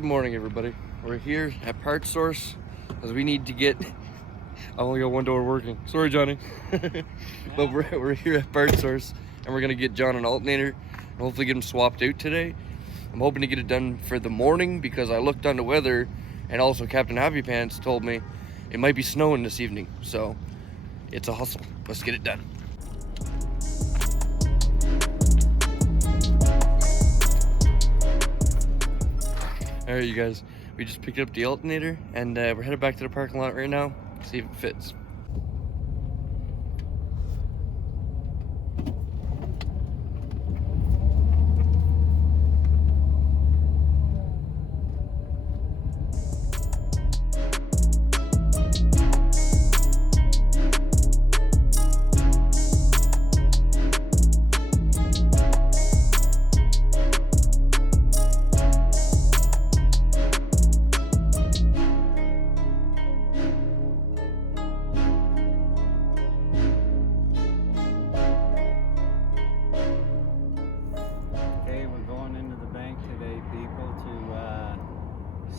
Good morning, everybody. We're here at Parts Source because we need to get. I only got one door working. Sorry, Johnny. But we're here at Parts Source and we're gonna get John an alternator and hopefully get him swapped out today. I'm hoping to get it done for the morning because I looked on the weather and also Captain Happy Pants told me it might be snowing this evening. So it's a hustle. Let's get it done. All right, you guys, we just picked up the alternator and we're headed back to the parking lot right now, see if it fits.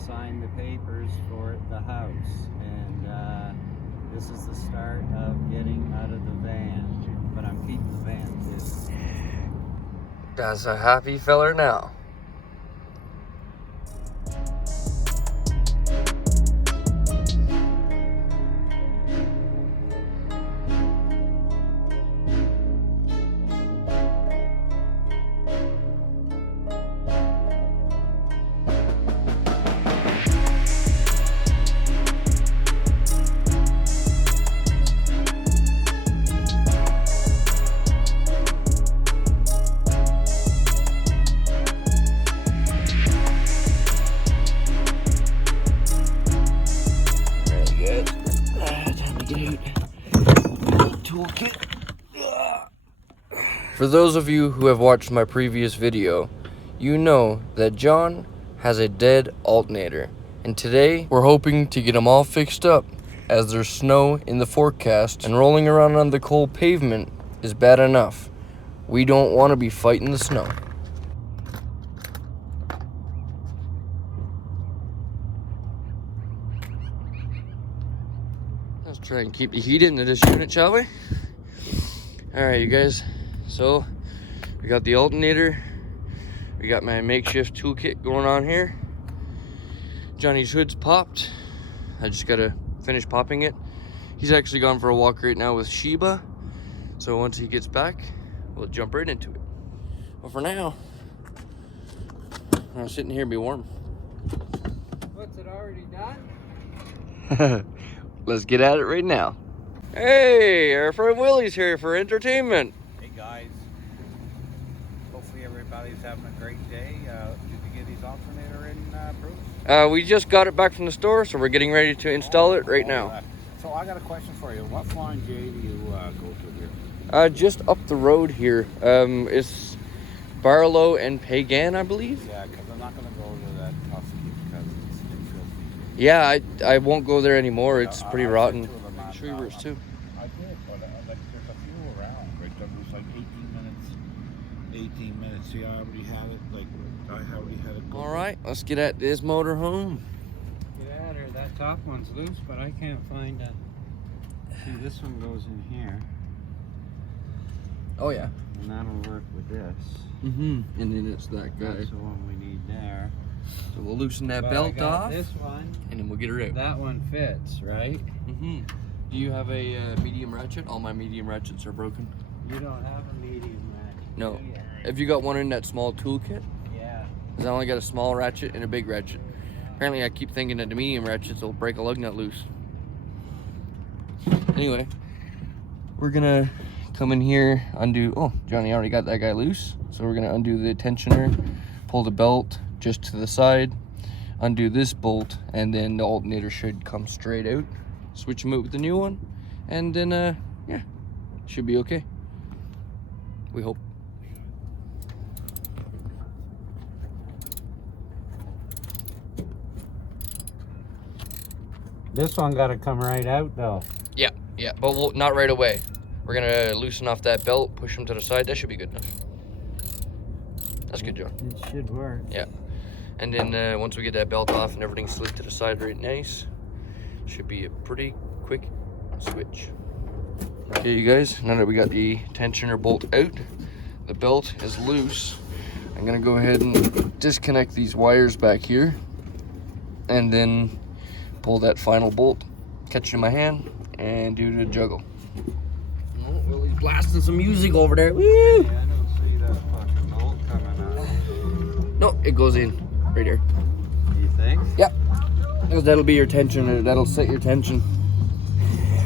Sign the papers for the house, and this is the start of getting out of the van, but I'm keeping the van too. That's a happy feller now. Toolkit. For those of you who have watched my previous video, you know that John has a dead alternator, and today we're hoping to get them all fixed up as there's snow in the forecast and rolling around on the cold pavement is bad enough. We don't want to be fighting the snow. Let's try and keep the heat into this unit, shall we? All right, you guys. So we got the alternator. We got my makeshift toolkit going on here. Johnny's hood's popped. I just gotta finish popping it. He's actually gone for a walk right now with Sheba. So once he gets back, we'll jump right into it. But for now, I'm sitting here and be warm. What's it already done? Let's get at it right now. Hey, our friend Willie's here for entertainment. Hey guys, hopefully everybody's having a great day. Did you get his alternator in, Bruce? We just got it back from the store, so we're getting ready to install it right now. So I got a question for you. What flying J do you go to here? Just up the road here. It's Barlow and Pagan, I believe. Yeah, because I'm not going to go to that Husky because it's filthy. Yeah, I won't go there anymore. It's pretty rotten. Shreevers too. I did, but like there's a few around. Right, it was like 18 minutes. 18 minutes. See, I already had it. Like I already had it. All right, let's get at this motor home. Get out of here. That top one's loose, but I can't find it. See, this one goes in here, Oh yeah. and that'll work with this. And then it's that guy. That's the one we need there. So we'll loosen that But I belt got off, this one. and then we'll get her out. That one fits, right? Do you have a medium ratchet? All my medium ratchets are broken. You don't have a medium ratchet. No. do you? Have you got one in that small toolkit? Yeah. Because I only got a small ratchet and a big ratchet. Apparently I keep thinking that the medium ratchets will break a lug nut loose. Anyway, we're gonna come in here, undo, oh, Johnny already got that guy loose. So we're gonna undo the tensioner, pull the belt just to the side, undo this bolt, and then the alternator should come straight out. Switch them out with the new one, and then, yeah, should be okay. We hope. This one got to come right out though. Yeah, but we'll, not right away. We're gonna loosen off that belt, push them to the side. That should be good enough. That's good, Joe. It should work. Yeah. And then once we get that belt off and everything slid to the side right nice, should be a pretty quick switch. Okay, you guys, now that we got the tensioner bolt out, the belt is loose. I'm gonna go ahead and disconnect these wires back here and then pull that final bolt, catch it in my hand, and do the juggle. Oh, Willie's blasting some music over there. Woo! Yeah, I don't see that fucking bolt coming out. No, it goes in right here. You think? Yep. Because that'll be your tension, that'll set your tension.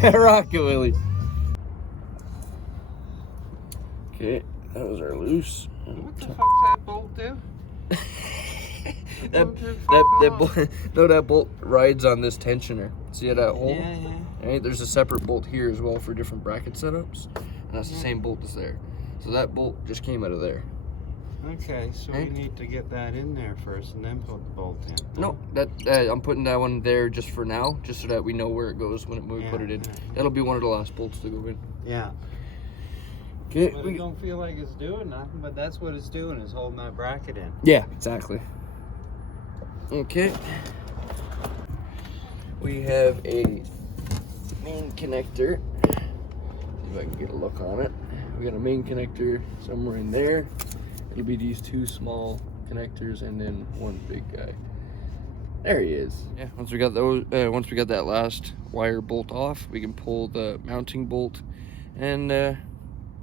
Rock it, Willie. Okay, those are loose. What the fuck's that bolt do? that bolt rides on this tensioner. See that hole? Yeah. Right, there's a separate bolt here as well for different bracket setups, and that's the same bolt as there. So that bolt just came out of there. Okay, so we need to get that in there first and then put the bolt in. No, that I'm putting that one there just for now, just so that we know where it goes when we put it in. That'll be one of the last bolts to go in. Yeah. Okay. But it don't feel like it's doing nothing, but that's what it's doing, is holding that bracket in. Yeah, exactly. Okay. We have a main connector. See if I can get a look on it. We got a main connector somewhere in there. It'll be these two small connectors and then one big guy. There he is. Yeah, once we got those, once we got that last wire bolt off, we can pull the mounting bolt and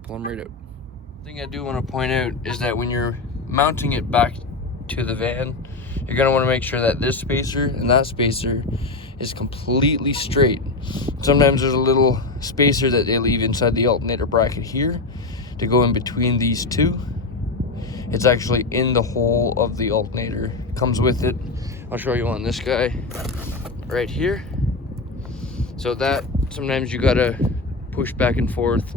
pull them right out. The thing I do want to point out is that when you're mounting it back to the van, you're going to want to make sure that this spacer and that spacer is completely straight. Sometimes there's a little spacer that they leave inside the alternator bracket here to go in between these two. It's actually in the hole of the alternator. Comes with it. I'll show you on this guy right here. So that sometimes you gotta push back and forth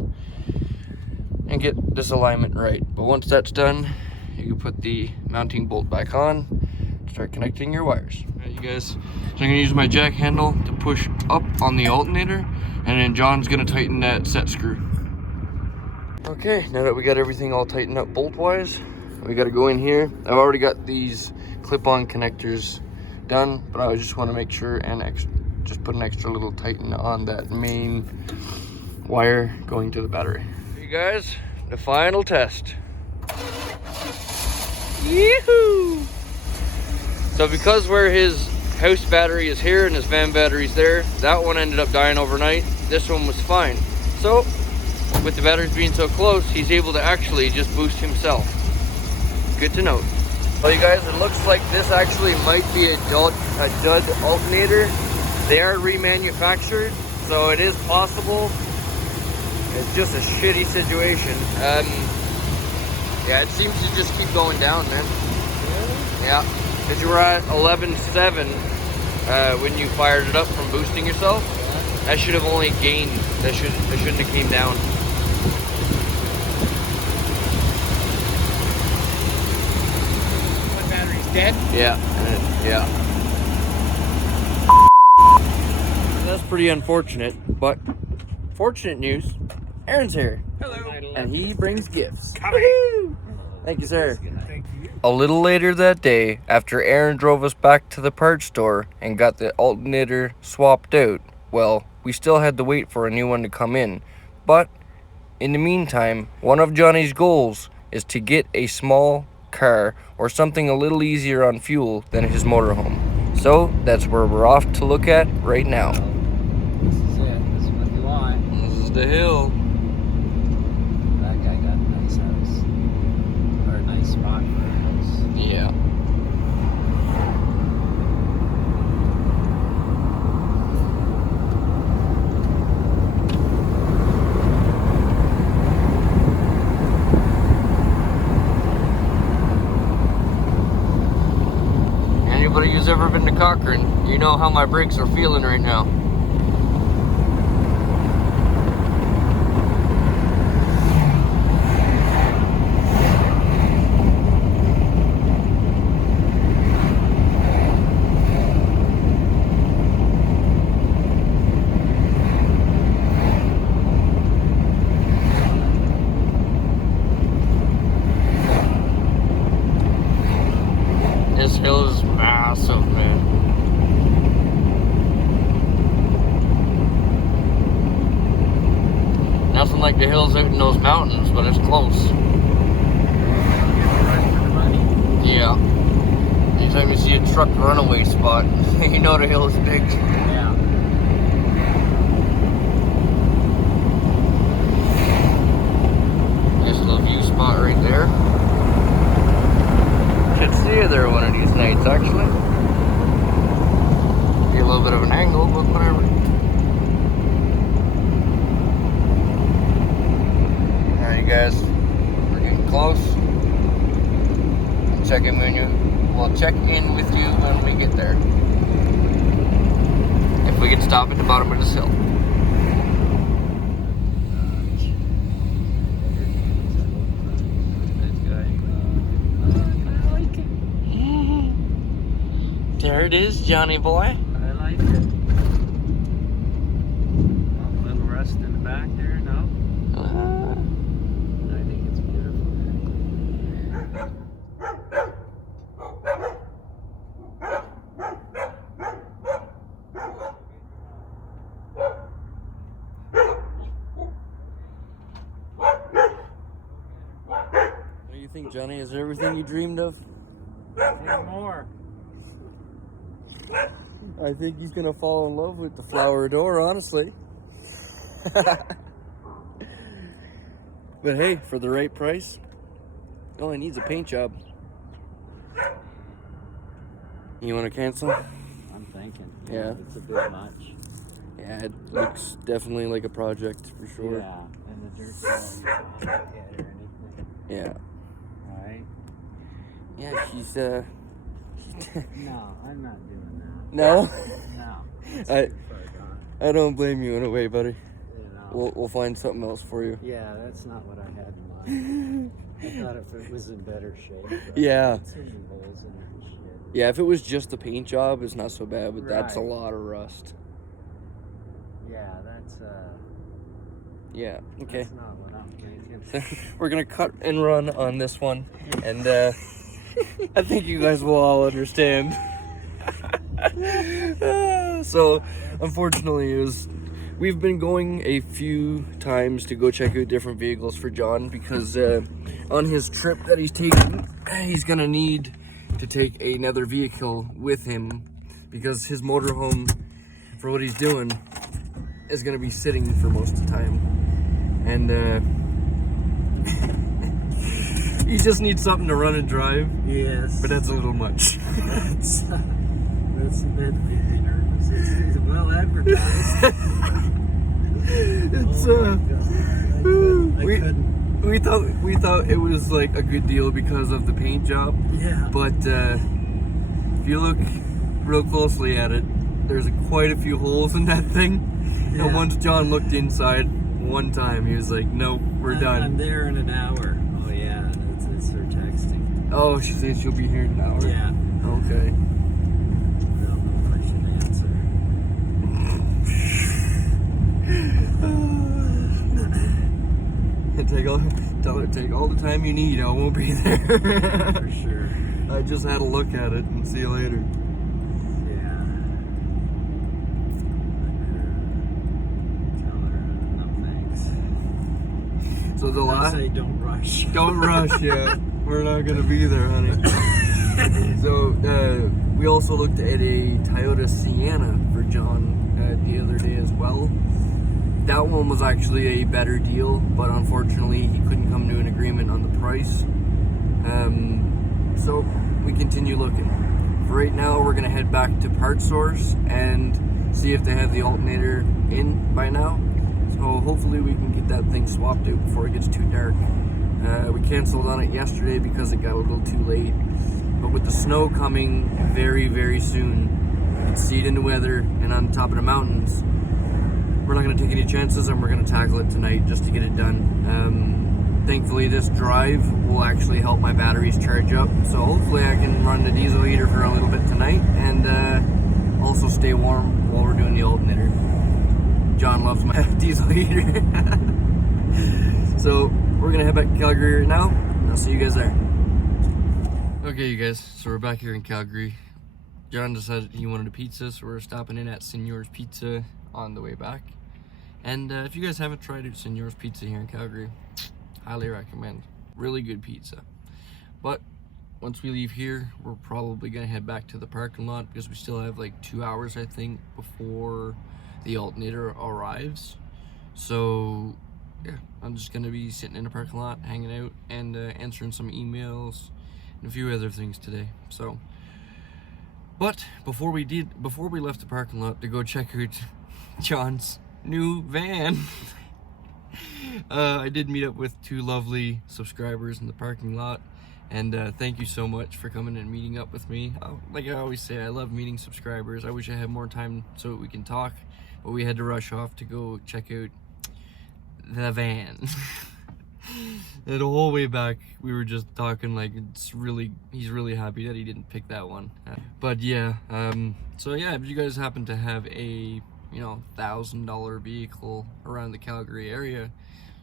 and get this alignment right. But once that's done, you can put the mounting bolt back on, start connecting your wires. All right, you guys, so I'm gonna use my jack handle to push up on the alternator, and then John's gonna tighten that set screw. Okay, now that we got everything all tightened up bolt-wise, we gotta go in here. I've already got these clip-on connectors done, but I just wanna make sure and just put an extra little tighten on that main wire going to the battery. You guys, the final test. Yee-hoo! So because where his house battery is here and his van battery's there, that one ended up dying overnight. This one was fine. So, with the batteries being so close, he's able to actually just boost himself. Good to know. Well, you guys, it looks like this actually might be a dud alternator. They are remanufactured, so it is possible. It's just a shitty situation. Yeah, it seems to just keep going down, man. Really? Yeah. Because you were at 11.7 when you fired it up from boosting yourself. Yeah. That should have only gained. That shouldn't have came down. My battery's dead? Yeah. Yeah. That's pretty unfortunate, but fortunate news. Aaron's here. Hello. And he brings gifts. Coming. Thank you, sir. Thank you. A little later that day, after Aaron drove us back to the parts store and got the alternator swapped out, well, we still had to wait for a new one to come in. But in the meantime, one of Johnny's goals is to get a small car or something a little easier on fuel than his motorhome. So that's where we're off to look at right now. This is it. This is what you want. This is the hill. That guy got a nice house. Or a nice spot for a house. Yeah. Anybody who's ever been to Cochrane, you know how my brakes are feeling right now. This hill is like the hills out in those mountains, but it's close. Yeah. Anytime you see a truck runaway spot, you know the hill is big. Yeah. Nice little view spot right there. Should see you there one of these nights, actually. Be a little bit of an angle, but whatever. Alright, you guys, we're getting close. Check in with you. We'll check in with you when we get there. If we can stop at the bottom of this hill. There it is, Johnny boy. I like it. A little rust in the back there, no? I think it's beautiful. What do you think, Johnny? Is it everything you dreamed of? And more. I think he's gonna fall in love with the flower door, honestly. But hey, for the right price, it only needs a paint job. You want to cancel? I'm thinking. Yeah. It's a bit much. Yeah, it looks definitely like a project for sure. Yeah. And the dirt's not even on the head or anything. Yeah. Right? Yeah, she's No, I'm not doing that. No? No. It's I- too far gone. I don't blame you in a way, buddy. You know. We'll find something else for you. Yeah, that's not what I had in mind. I thought if it was in better shape. But Yeah. It's in the holes in it and shit. Yeah, if it was just the paint job, it's not so bad, but that's a Right. lot of rust. Yeah, that's Yeah, okay. That's not what I'm thinking. We're gonna cut and run on this one, and I think you guys will all understand. So, unfortunately, we've been going a few times to go check out different vehicles for John because on his trip that he's taking, he's gonna need to take another vehicle with him because his motorhome, for what he's doing, is gonna be sitting for most of the time, and he just needs something to run and drive. Yes. But that's a little much. that's that made me nervous. It's well advertised. It's Oh my God. I couldn't. we thought it was like a good deal because of the paint job, Yeah. but if you look real closely at it, there's quite a few holes in that thing. Yeah. And once John looked inside one time, he was like, "Nope, we're done." I'm there in an hour. Oh yeah, it's her texting. Oh, she said she'll be here in an hour. Yeah. Okay. I don't know if I should answer. Tell her take all the time you need. I won't be there. For sure. I just had a look at it and see you later. Yeah. Tell her no thanks. So the I last. say don't rush. Don't rush yet. We're not gonna be there, honey. So we also looked at a Toyota Sienna for John the other day as well. That one was actually a better deal, but unfortunately he couldn't come to an agreement on the price. So we continue looking. For right now, we're gonna head back to Part Source and see if they have the alternator in by now. So hopefully we can get that thing swapped out before it gets too dark. We canceled on it yesterday because it got a little too late. But with the snow coming very, very soon, you can see it in the weather and on top of the mountains, we're not going to take any chances and we're going to tackle it tonight just to get it done. Thankfully, this drive will actually help my batteries charge up. So hopefully I can run the diesel heater for a little bit tonight and also stay warm while we're doing the alternator. John loves my diesel heater. So we're gonna head back to Calgary right now, and I'll see you guys there. Okay, you guys, so we're back here in Calgary. John decided he wanted a pizza, so we're stopping in at Senor's Pizza on the way back. And if you guys haven't tried it, Senor's Pizza here in Calgary, highly recommend. Really good pizza. But once we leave here, we're probably gonna head back to the parking lot because we still have like 2 hours, I think, before the alternator arrives. So yeah, I'm just gonna be sitting in the parking lot, hanging out, and answering some emails and a few other things today. So, but before we left the parking lot to go check out John's new van, I did meet up with 2 lovely subscribers in the parking lot. And thank you so much for coming and meeting up with me. Like I always say, I love meeting subscribers. I wish I had more time so we can talk, but we had to rush off to go check out the van. And the whole way back, we were just talking like he's really happy that he didn't pick that one. But yeah, so yeah, if you guys happen to have a $1,000 vehicle around the Calgary area,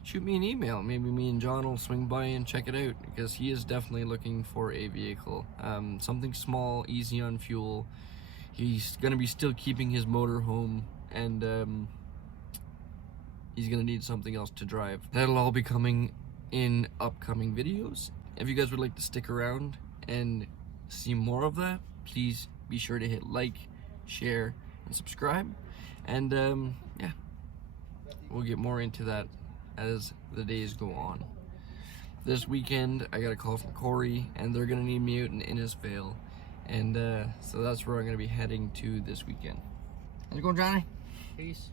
shoot me an email. Maybe me and John will swing by and check it out, because he is definitely looking for a vehicle. Something small, easy on fuel. He's gonna be still keeping his motor home, and he's gonna need something else to drive. That'll all be coming in upcoming videos. If you guys would like to stick around and see more of that, please be sure to hit like, share, and subscribe. And yeah, we'll get more into that as the days go on. This weekend, I got a call from Corey, and they're gonna need me out in Innisfail, and so that's where I'm gonna be heading to this weekend. How's it going, Johnny? Peace.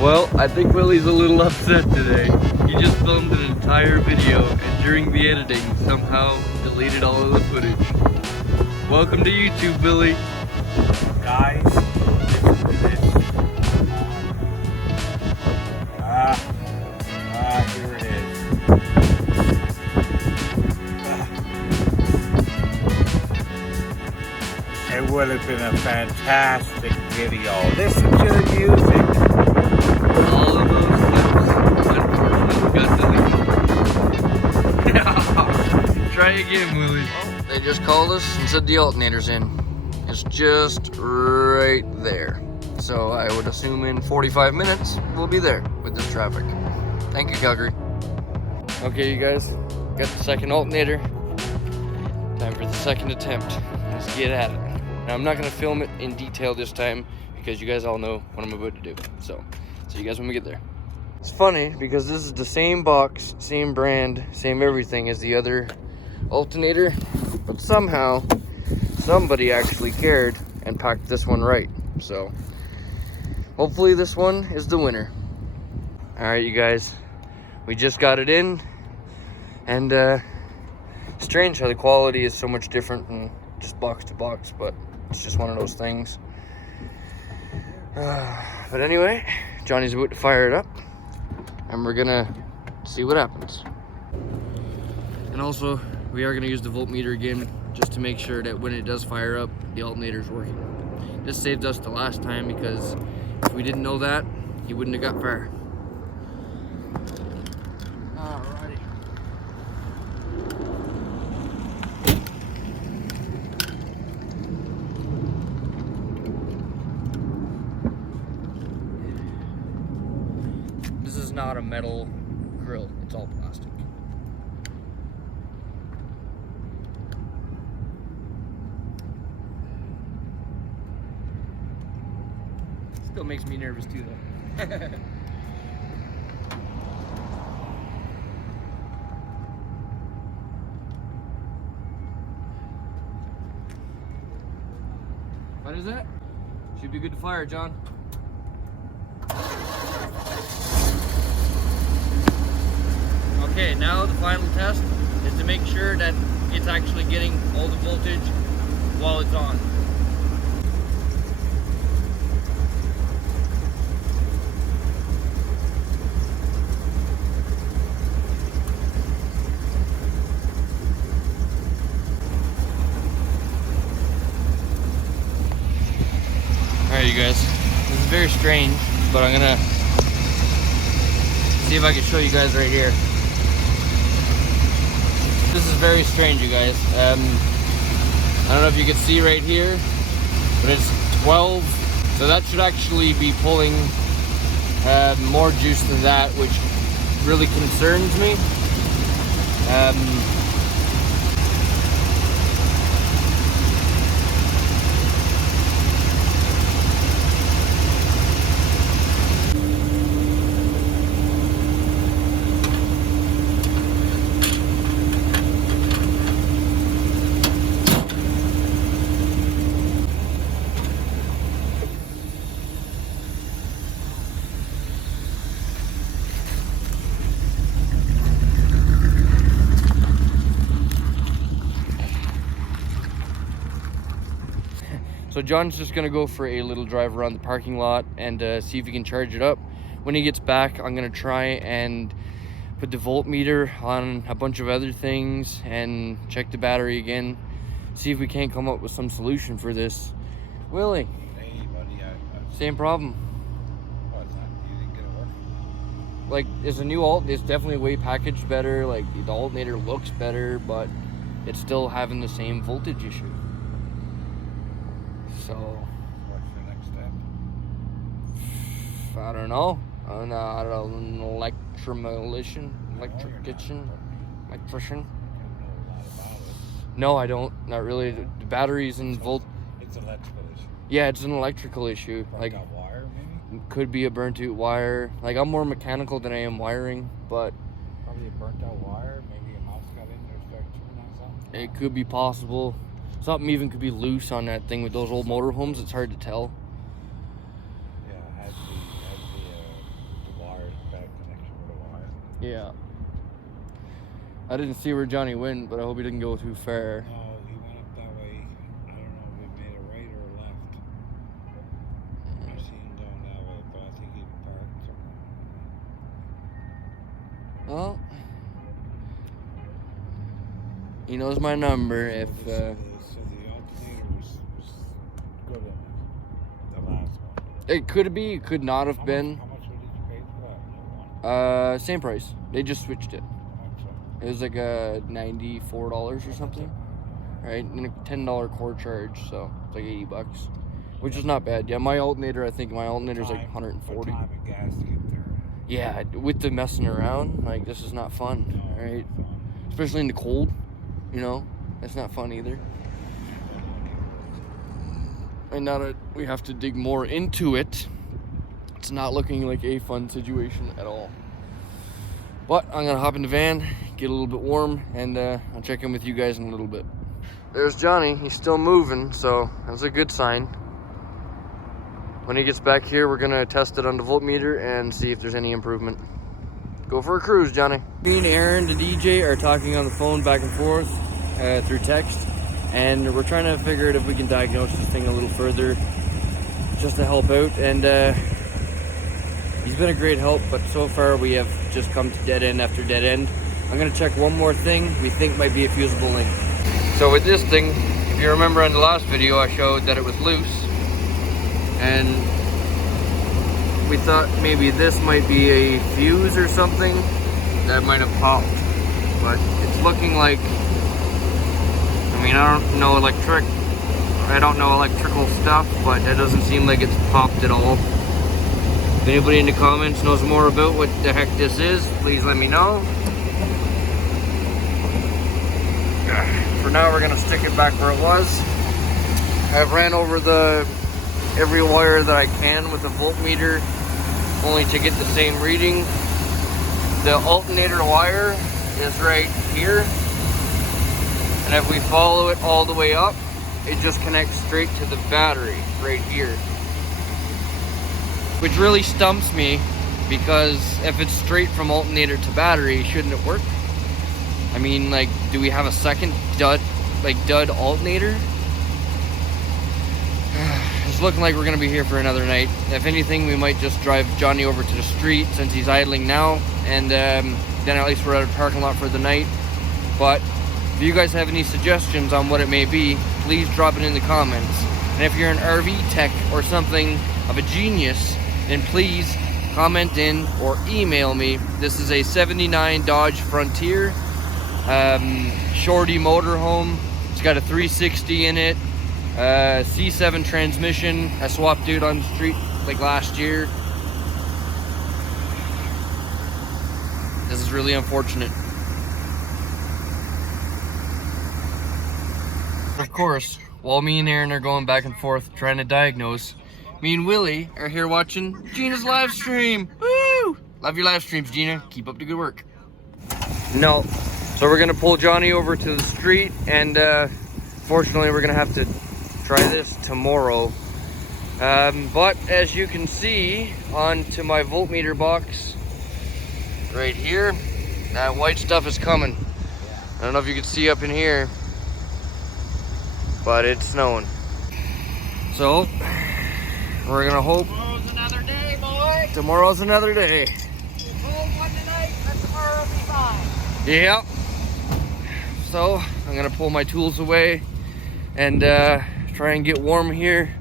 Well, I think Willie's a little upset today. He just filmed an entire video, and during the editing, somehow deleted all of the footage. Welcome to YouTube, Willie. Guys, listen to this. Here it is. It would have been a fantastic video. Listen to the music. All of those clips, unfortunately, got deleted. Try again, Willie. Well, they just called us and said the alternator's in. It's just right there. So I would assume in 45 minutes, we'll be there with this traffic. Thank you, Calgary. Okay, you guys, got the second alternator. Time for the second attempt. Let's get at it. Now, I'm not gonna film it in detail this time, because you guys all know what I'm about to do. So, see you guys when we get there. It's funny because this is the same box, same brand, same everything as the other alternator, but somehow somebody actually cared and packed this one right. So hopefully this one is the winner. All right, you guys, we just got it in, and strange how the quality is so much different than just box to box, but it's just one of those things. But anyway, Johnny's about to fire it up, and we're gonna see what happens. And also, we are gonna use the voltmeter again, just to make sure that when it does fire up, the alternator's working. This saved us the last time, because if we didn't know that, he wouldn't have got fire. Alrighty. This is not a metal grill, it's all plastic. Still makes me nervous too, though. What is that? Should be good to fire, John. Okay, now the final test is to make sure that it's actually getting all the voltage while it's on. very strange, but I'm gonna see if I can show you guys right here. This is very strange, you guys. I don't know if you can see right here, but it's 12, so that should actually be pulling more juice than that, which really concerns me. So John's just gonna go for a little drive around the parking lot and see if he can charge it up. When he gets back, I'm gonna try and put the voltmeter on a bunch of other things and check the battery again. See if we can't come up with some solution for this. Willie. Hey, buddy. Same problem. What's that? You didn't get it working? Like, it's a new alt. It's definitely way packaged better. Like, the alternator looks better, but it's still having the same voltage issue. So, What's the next step? I don't know. An electrician. Electrician. You know a lot about it. No, I don't. Not really. The batteries and volt. It's an electrical issue. Yeah, it's an electrical issue. Like, Burnt out wire, maybe? could be a burnt out wire. Like, I'm more mechanical than I am wiring, but Probably a burnt out wire. Maybe a mouse got in there, started chewing on something. it could be possible. Something even could be loose on that thing with those old motorhomes. It's hard to tell. Yeah, it has the wire, bad connection with the wire. Yeah. I didn't see where Johnny went, but I hope he didn't go too far. No, he went up that way. I don't know if he made a right or a left. I seen him going that way, but I think he parked somewhere. Well, he knows my number if So the alternator was good in it, the last one. it could be, it could not have been. How much did you pay for that new one? Same price. They just switched it. How much? It was like $94 or something, right? And a $10 core charge, so it's like $80, which is not bad. Yeah, my alternator, I think my alternator's like 140. Time and gas to get there. Yeah, with the messing around, like, this is not fun, No, right? it's fine. Especially in the cold, you know? That's not fun either. And now that we have to dig more into it, it's not looking like a fun situation at all. But I'm gonna hop in the van, get a little bit warm, and I'll check in with you guys in a little bit. There's Johnny. He's still moving, so that's a good sign. When he gets back here, we're gonna test it on the voltmeter and see if there's any improvement. Go for a cruise, Johnny. Me and Aaron, the DJ, are talking on the phone back and forth through text, and we're trying to figure out if we can diagnose this thing a little further, just to help out. And he's been a great help, but so far we have just come to dead end after dead end. I'm gonna check one more thing we think might be a fusible link. So with this thing, if you remember in the last video, I showed that it was loose, and we thought maybe this might be a fuse or something that might have popped, but it's looking like, I mean, I don't know electrical stuff, but it doesn't seem like it's popped at all. If anybody in the comments knows more about what the heck this is, please let me know. For now, we're gonna stick it back where it was. I've ran over every wire that I can with the voltmeter, only to get the same reading. The alternator wire is right here, and if we follow it all the way up, it just connects straight to the battery right here. Which really stumps me, because if it's straight from alternator to battery, shouldn't it work? I mean, like, do we have a second dud alternator? It's looking like we're gonna be here for another night. If anything, we might just drive Johnny over to the street since he's idling now, and then at least we're at a parking lot for the night. But if you guys have any suggestions on what it may be, please drop it in the comments. And if you're an RV tech or something of a genius, then please comment in or email me. This is a 79 Dodge Frontier, shorty motorhome. It's got a 360 in it, C7 transmission. I swapped it on the street like last year. This is really unfortunate. Of course, while me and Aaron are going back and forth trying to diagnose, me and Willie are here watching Gina's live stream. Woo! Love your live streams, Gina. Keep up the good work. No. So we're gonna pull Johnny over to the street, and fortunately we're gonna have to try this tomorrow. But as you can see onto my voltmeter box right here, that white stuff is coming. I don't know if you can see up in here, but it's snowing. So we're gonna hope Tomorrow's another day, boy. tomorrow's another day. You pulled one tonight, but tomorrow will be fine. Yeah. So I'm gonna pull my tools away and try and get warm here,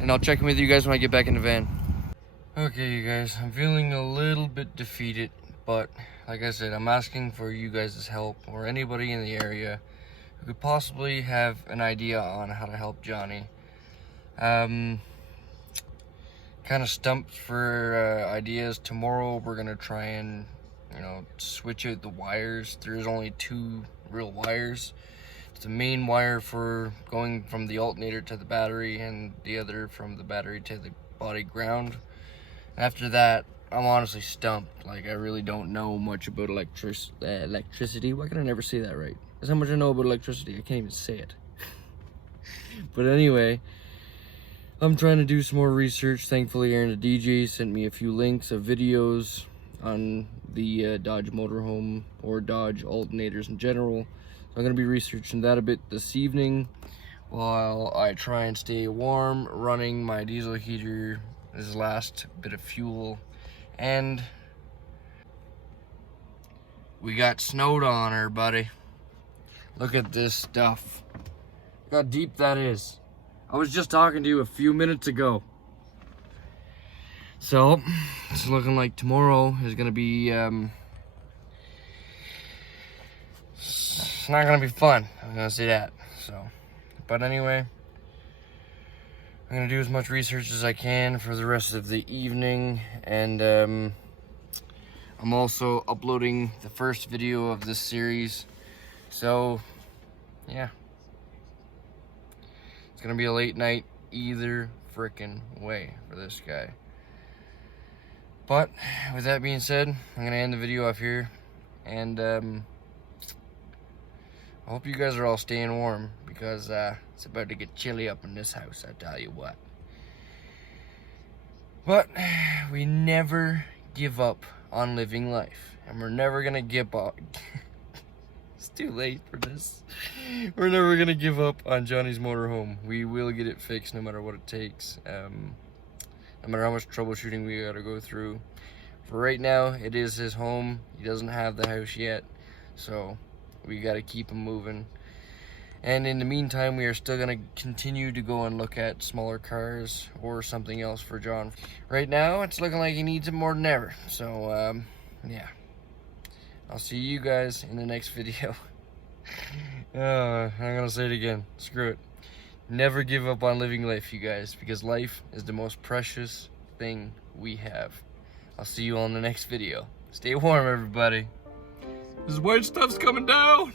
and I'll check in with you guys when I get back in the van. Okay, you guys, I'm feeling a little bit defeated, but like I said, I'm asking for you guys' help, or anybody in the area who could possibly have an idea on how to help Johnny. Kind of stumped for ideas. Tomorrow we're gonna try and, you know, switch out the wires. There's only 2 real wires. It's the main wire for going from the alternator to the battery, and the other from the battery to the body ground. After that, I'm honestly stumped. Like, I really don't know much about electricity. Why can I never say that right? That's how much I know about electricity. I can't even say it. But anyway, I'm trying to do some more research. Thankfully, Aaron the DJ sent me a few links of videos on the Dodge motorhome or Dodge alternators in general. So I'm going to be researching that a bit this evening while I try and stay warm, running my diesel heater, this last bit of fuel. And we got snowed on her, buddy. Look at this stuff. Look how deep that is. I was just talking to you a few minutes ago. So it's looking like tomorrow is gonna be it's not gonna be fun. I'm gonna say that. So, but anyway, I'm gonna do as much research as I can for the rest of the evening, and I'm also uploading the first video of this series. So yeah, it's gonna be a late night either frickin' way for this guy. But with that being said, I'm gonna end the video off here, and I hope you guys are all staying warm, because it's about to get chilly up in this house, I tell you what. But we never give up on living life, and we're never gonna give up. It's too late for this. We're never gonna give up on Johnny's motorhome. We will get it fixed no matter what it takes. No matter how much troubleshooting we gotta go through. For right now, it is his home. He doesn't have the house yet, so we gotta keep him moving. And in the meantime, we are still gonna continue to go and look at smaller cars or something else for John. Right now, it's looking like he needs it more than ever. So, yeah. I'll see you guys in the next video. I'm gonna say it again. Screw it. Never give up on living life, you guys, because life is the most precious thing we have. I'll see you all in the next video. Stay warm, everybody. This white stuff's coming down.